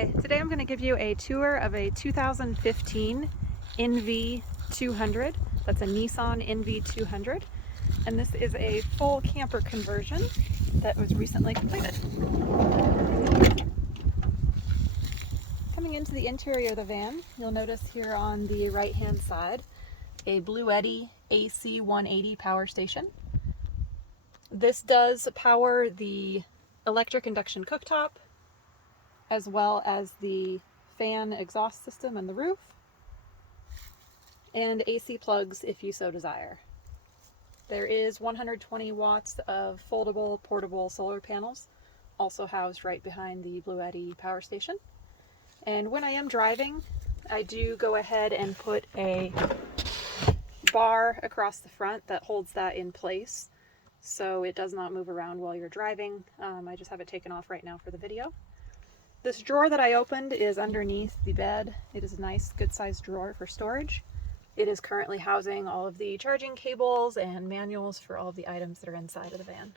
Hi, today I'm going to give you a tour of a 2015 NV200. That's a Nissan NV200, and this is a full camper conversion that was recently completed. Coming into the interior of the van, you'll notice here on the right hand side a Bluetti AC 180 power station. This does power the electric induction cooktop, as well as the fan exhaust system and the roof, and AC plugs if you so desire. There is 120 watts of foldable portable solar panels, also housed right behind the Bluetti power station. And when I am driving, I do go ahead and put a bar across the front that holds that in place so it does not move around while you're driving. I just have it taken off right now for the video. This drawer that I opened is underneath the bed. It is a nice, good-sized drawer for storage. It is currently housing all of the charging cables and manuals for all of the items that are inside of the van.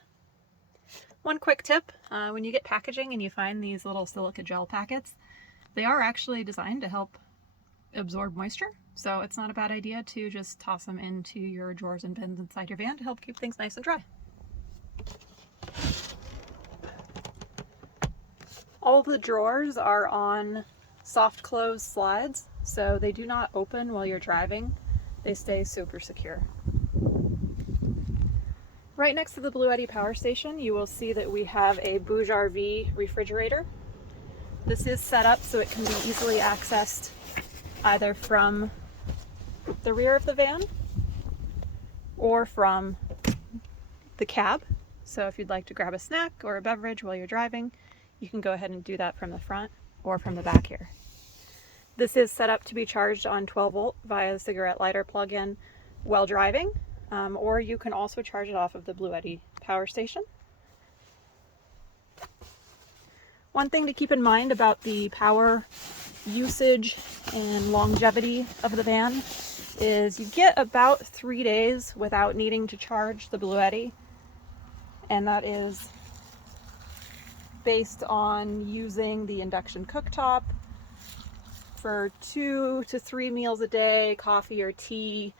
One quick tip, when you get packaging and you find these little silica gel packets, they are actually designed to help absorb moisture, so it's not a bad idea to just toss them into your drawers and bins inside your van to help keep things nice and dry. All of the drawers are on soft close slides, so they do not open while you're driving. They stay super secure. Right next to the Bluetti power station, you will see that we have a Bouge RV refrigerator. This is set up so it can be easily accessed either from the rear of the van or from the cab. So if you'd like to grab a snack or a beverage while you're driving, you can go ahead and do that from the front or from the back here. This is set up to be charged on 12 volt via the cigarette lighter plug-in while driving, or you can also charge it off of the Bluetti power station. One thing to keep in mind about the power usage and longevity of the van is you get about 3 days without needing to charge the Bluetti, and that is based on using the induction cooktop for 2 to 3 meals a day, coffee or tea,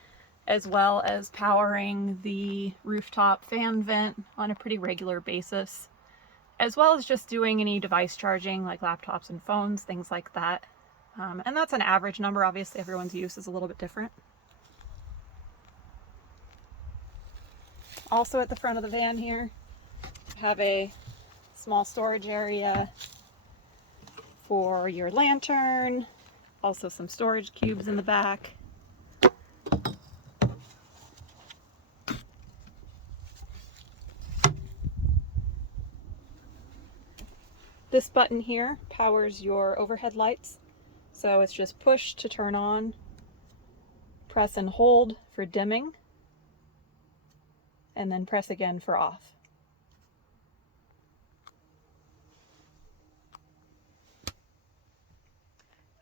as well as powering the rooftop fan vent on a pretty regular basis, as well as just doing any device charging like laptops and phones, things like that. And that's an average number. Obviously, everyone's use is a little bit different. Also at the front of the van here, have a small storage area for your lantern, also some storage cubes in the back. This button here powers your overhead lights, so it's just push to turn on, press and hold for dimming, and then press again for off.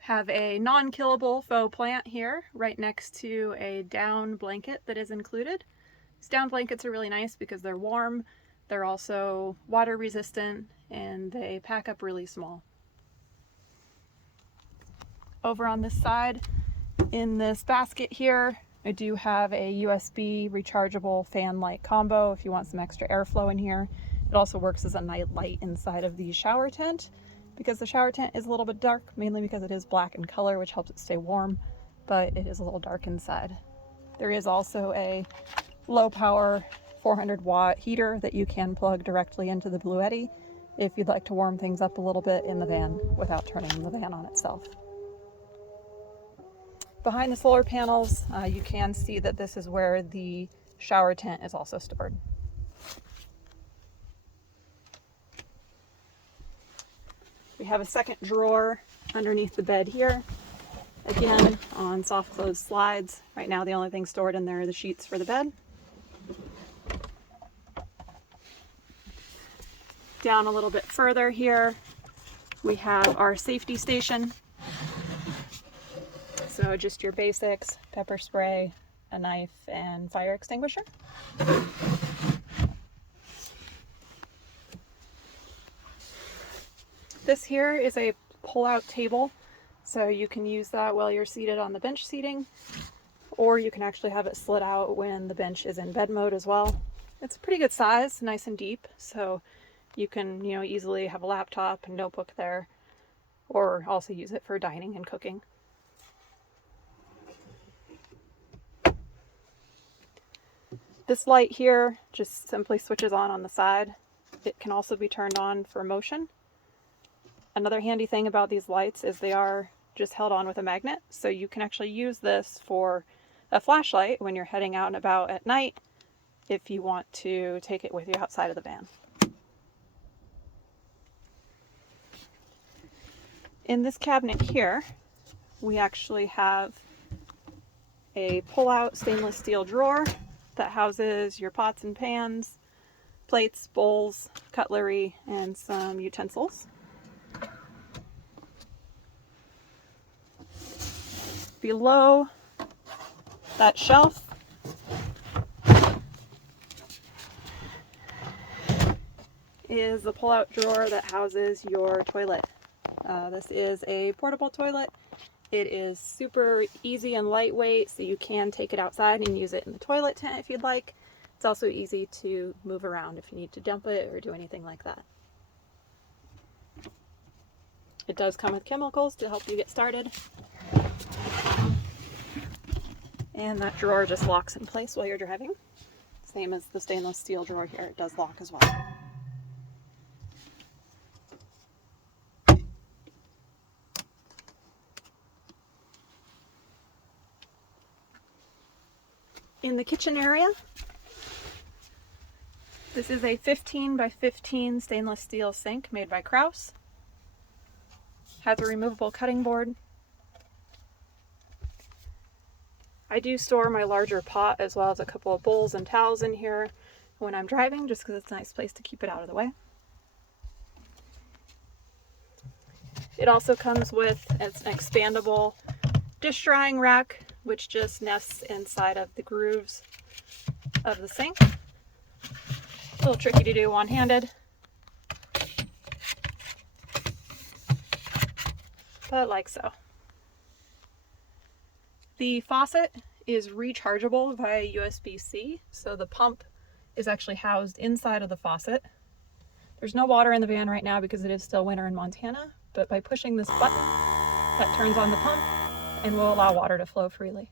Have a non-killable faux plant here right next to a down blanket that is included. These down blankets are really nice because they're warm, they're also water resistant, and they pack up really small. Over on this side, in this basket here, I do have a USB rechargeable fan light combo if you want some extra airflow in here. It also works as a night light inside of the shower tent, because the shower tent is a little bit dark, mainly because it is black in color, which helps it stay warm, but it is a little dark inside. There is also a low power 400 watt heater that you can plug directly into the Bluetti if you'd like to warm things up a little bit in the van without turning the van on itself. Behind the solar panels, you can see that this is where the shower tent is also stored. We have a second drawer underneath the bed here, again on soft close slides. Right now the only thing stored in there are the sheets for the bed. Down a little bit further here, we have our safety station. So just your basics, pepper spray, a knife, and fire extinguisher. This here is a pull-out table, so you can use that while you're seated on the bench seating, or you can actually have it slid out when the bench is in bed mode as well. It's a pretty good size, nice and deep, so you can, easily have a laptop and notebook there, or also use it for dining and cooking. This light here just simply switches on the side. It can also be turned on for motion. Another handy thing about these lights is they are just held on with a magnet, so you can actually use this for a flashlight when you're heading out and about at night if you want to take it with you outside of the van. In this cabinet here, we actually have a pull-out stainless steel drawer that houses your pots and pans, plates, bowls, cutlery, and some utensils. Below that shelf is the pull-out drawer that houses your toilet. This is a portable toilet. It is super easy and lightweight, so you can take it outside and use it in the toilet tent if you'd like. It's also easy to move around if you need to dump it or do anything like that. It does come with chemicals to help you get started. And that drawer just locks in place while you're driving. Same as the stainless steel drawer here, it does lock as well. In the kitchen area, this is a 15 by 15 stainless steel sink made by Kraus. Has a removable cutting board. I do store my larger pot as well as a couple of bowls and towels in here when I'm driving, just because it's a nice place to keep it out of the way. It also comes with an expandable dish drying rack, which just nests inside of the grooves of the sink. A little tricky to do one-handed, but like so. The faucet is rechargeable via USB-C, so the pump is actually housed inside of the faucet. There's no water in the van right now because it is still winter in Montana, but by pushing this button, that turns on the pump and will allow water to flow freely.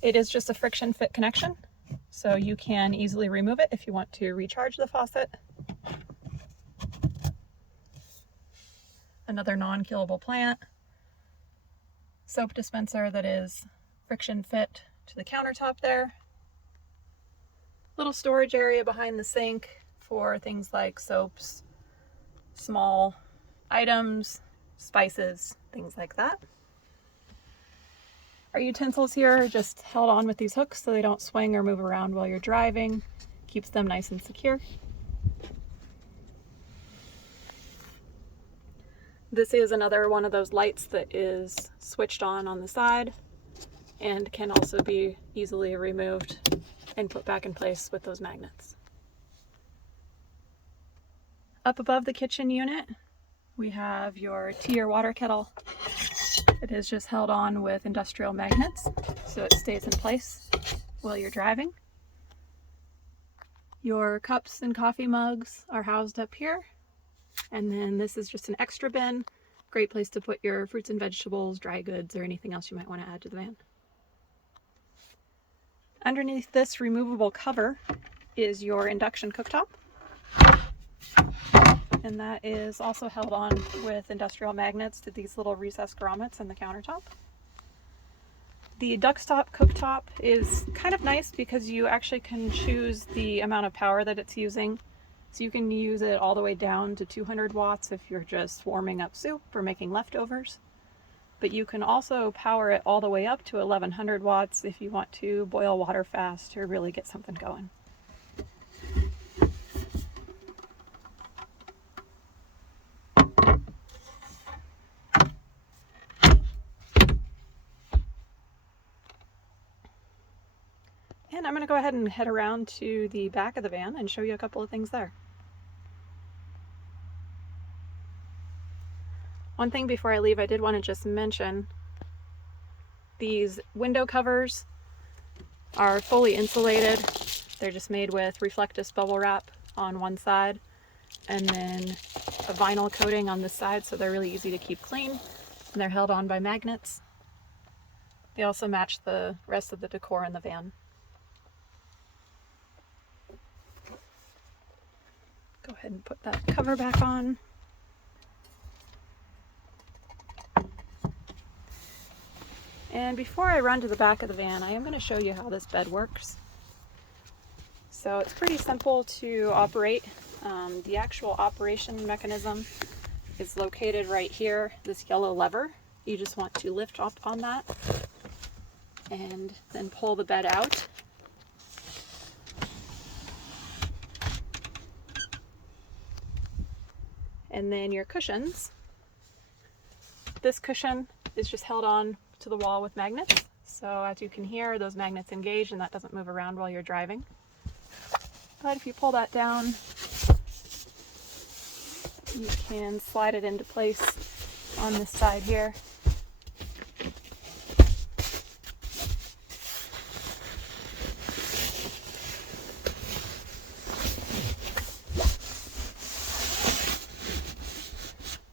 It is just a friction fit connection, so you can easily remove it if you want to recharge the faucet. Another non-killable plant. Soap dispenser that is friction fit to the countertop there. Little storage area behind the sink for things like soaps, small items, spices, things like that. Our utensils here are just held on with these hooks so they don't swing or move around while you're driving. Keeps them nice and secure. This is another one of those lights that is switched on the side and can also be easily removed and put back in place with those magnets. Up above the kitchen unit, we have your tea or water kettle. It is just held on with industrial magnets, so it stays in place while you're driving. Your cups and coffee mugs are housed up here. And then this is just an extra bin. Great place to put your fruits and vegetables, dry goods, or anything else you might want to add to the van. Underneath this removable cover is your induction cooktop. And that is also held on with industrial magnets to these little recessed grommets in the countertop. The ducktop cooktop is kind of nice because you actually can choose the amount of power that it's using. So you can use it all the way down to 200 watts if you're just warming up soup or making leftovers. But you can also power it all the way up to 1100 watts if you want to boil water fast or really get something going. And I'm going to go ahead and head around to the back of the van and show you a couple of things there. One thing before I leave, I did want to just mention these window covers are fully insulated. They're just made with reflective bubble wrap on one side and then a vinyl coating on this side, so they're really easy to keep clean, and they're held on by magnets. They also match the rest of the decor in the van. Go ahead and put that cover back on. And before I run to the back of the van, I am going to show you how this bed works. So it's pretty simple to operate. The actual operation mechanism is located right here, this yellow lever. You just want to lift up on that and then pull the bed out. And then your cushions. This cushion is just held on to the wall with magnets. So as you can hear, those magnets engage and that doesn't move around while you're driving. But if you pull that down, you can slide it into place on this side here.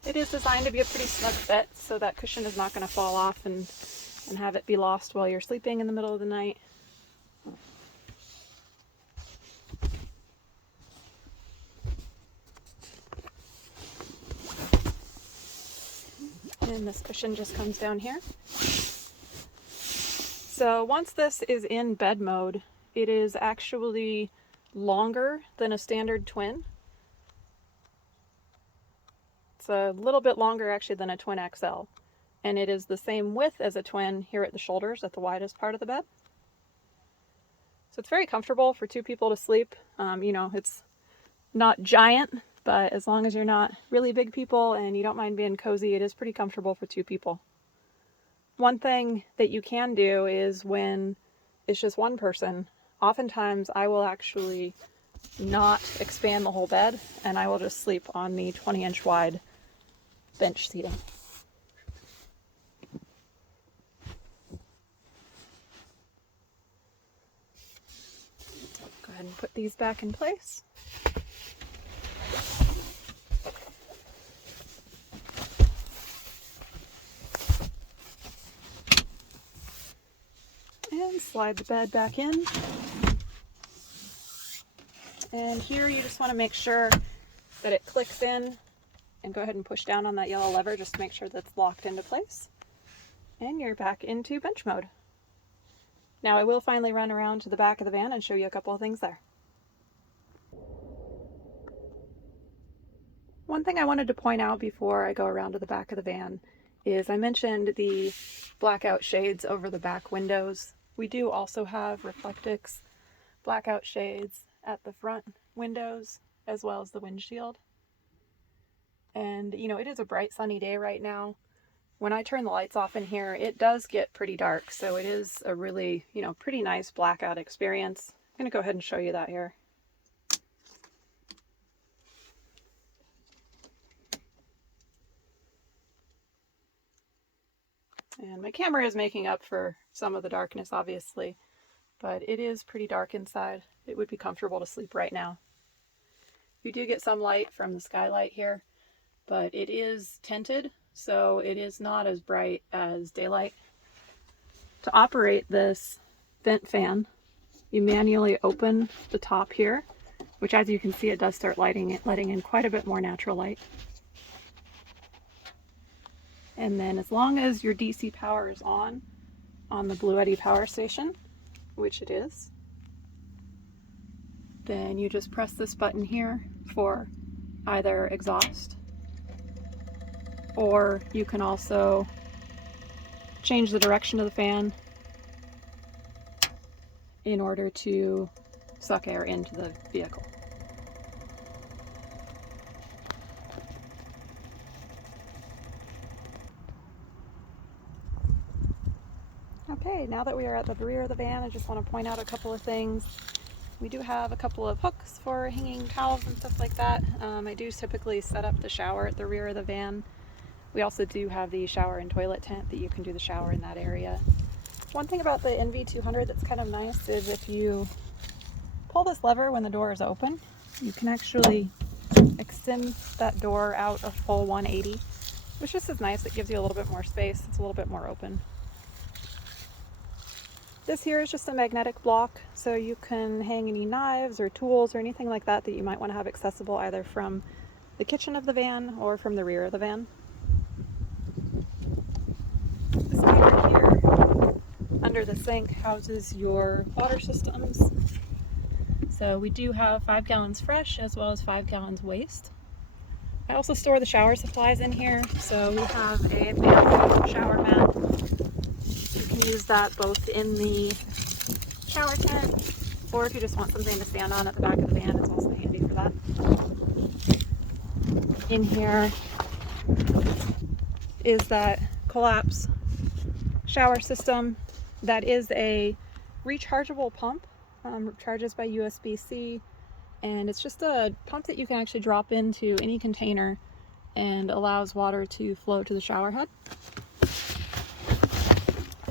It is designed to be a pretty snug fit, so that cushion is not going to fall off and have it be lost while you're sleeping in the middle of the night. And this cushion just comes down here. So once this is in bed mode, it is actually longer than a standard twin. It's a little bit longer actually than a twin XL. And it is the same width as a twin here at the shoulders, at the widest part of the bed. So it's very comfortable for two people to sleep. You know, it's not giant, but as long as you're not really big people and you don't mind being cozy, it is pretty comfortable for two people. One thing that you can do is when it's just one person, oftentimes I will actually not expand the whole bed and I will just sleep on the 20-inch wide bench seating. Go ahead and put these back in place. And slide the bed back in. And here you just want to make sure that it clicks in, and go ahead and push down on that yellow lever just to make sure that's locked into place. And you're back into bench mode. Now I will finally run around to the back of the van and show you a couple of things there. One thing I wanted to point out before I go around to the back of the van is I mentioned the blackout shades over the back windows. We do also have Reflectix blackout shades at the front windows as well as the windshield. And you know, it is a bright sunny day right now. When I turn the lights off in here, it does get pretty dark, so it is a really, you know, pretty nice blackout experience. I'm going to go ahead and show you that here. And my camera is making up for some of the darkness, obviously, but it is pretty dark inside. It would be comfortable to sleep right now. You do get some light from the skylight here, but it is tinted, so it is not as bright as daylight. To operate this vent fan, you manually open the top here, which as you can see, it does start letting in quite a bit more natural light. And then as long as your DC power is on the Bluetti power station, which it is, then you just press this button here for either exhaust, or you can also change the direction of the fan in order to suck air into the vehicle. Okay, now that we are at the rear of the van, I just want to point out a couple of things. We do have a couple of hooks for hanging towels and stuff like that. I do typically set up the shower at the rear of the van. We also do have the shower and toilet tent that you can do the shower in that area. One thing about the NV200 that's kind of nice is if you pull this lever when the door is open, you can actually extend that door out a full 180, which just is nice. It gives you a little bit more space. It's a little bit more open. This here is just a magnetic block, so you can hang any knives or tools or anything like that that you might want to have accessible either from the kitchen of the van or from the rear of the van. This cover here under the sink houses your water systems. So we do have 5 gallons fresh as well as 5 gallons waste. I also store the shower supplies in here, so we have a bamboo shower mat. You can use that both in the shower tent, or if you just want something to stand on at the back of the van, it's also handy for that. In here is that collapse shower system that is a rechargeable pump. Charges by USB-C, and it's just a pump that you can actually drop into any container and allows water to flow to the shower head.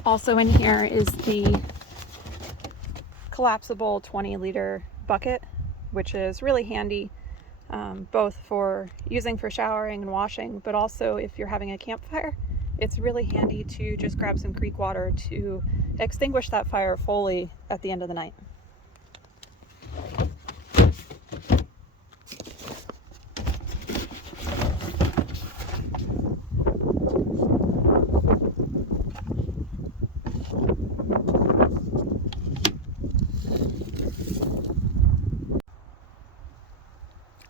Also in here is the collapsible 20-liter bucket, which is really handy both for using for showering and washing, but also if you're having a campfire, it's really handy to just grab some creek water to extinguish that fire fully at the end of the night.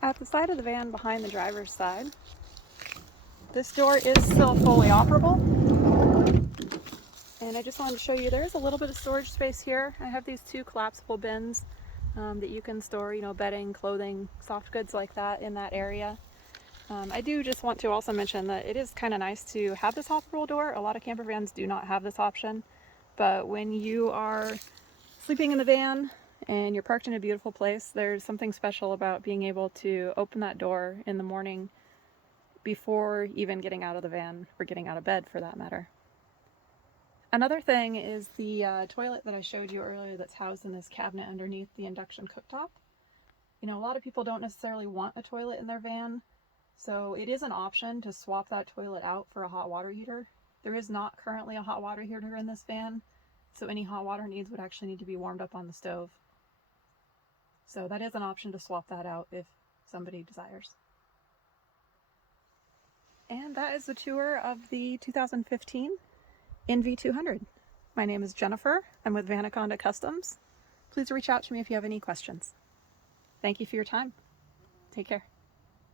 At the side of the van behind the driver's side, this door is still fully operable. And I just wanted to show you there is a little bit of storage space here. I have these 2 collapsible bins that you can store, bedding, clothing, soft goods like that in that area. I do just want to also mention that it is kind of nice to have this operable door. A lot of camper vans do not have this option, but when you are sleeping in the van and you're parked in a beautiful place, there's something special about being able to open that door in the morning before even getting out of the van, or getting out of bed for that matter. Another thing is the toilet that I showed you earlier that's housed in this cabinet underneath the induction cooktop. A lot of people don't necessarily want a toilet in their van, so it is an option to swap that toilet out for a hot water heater. There is not currently a hot water heater in this van, so any hot water needs would actually need to be warmed up on the stove. So that is an option to swap that out if somebody desires. And that is the tour of the 2015 NV200. My name is Jennifer. I'm with Vanaconda Customs. Please reach out to me if you have any questions. Thank you for your time. Take care.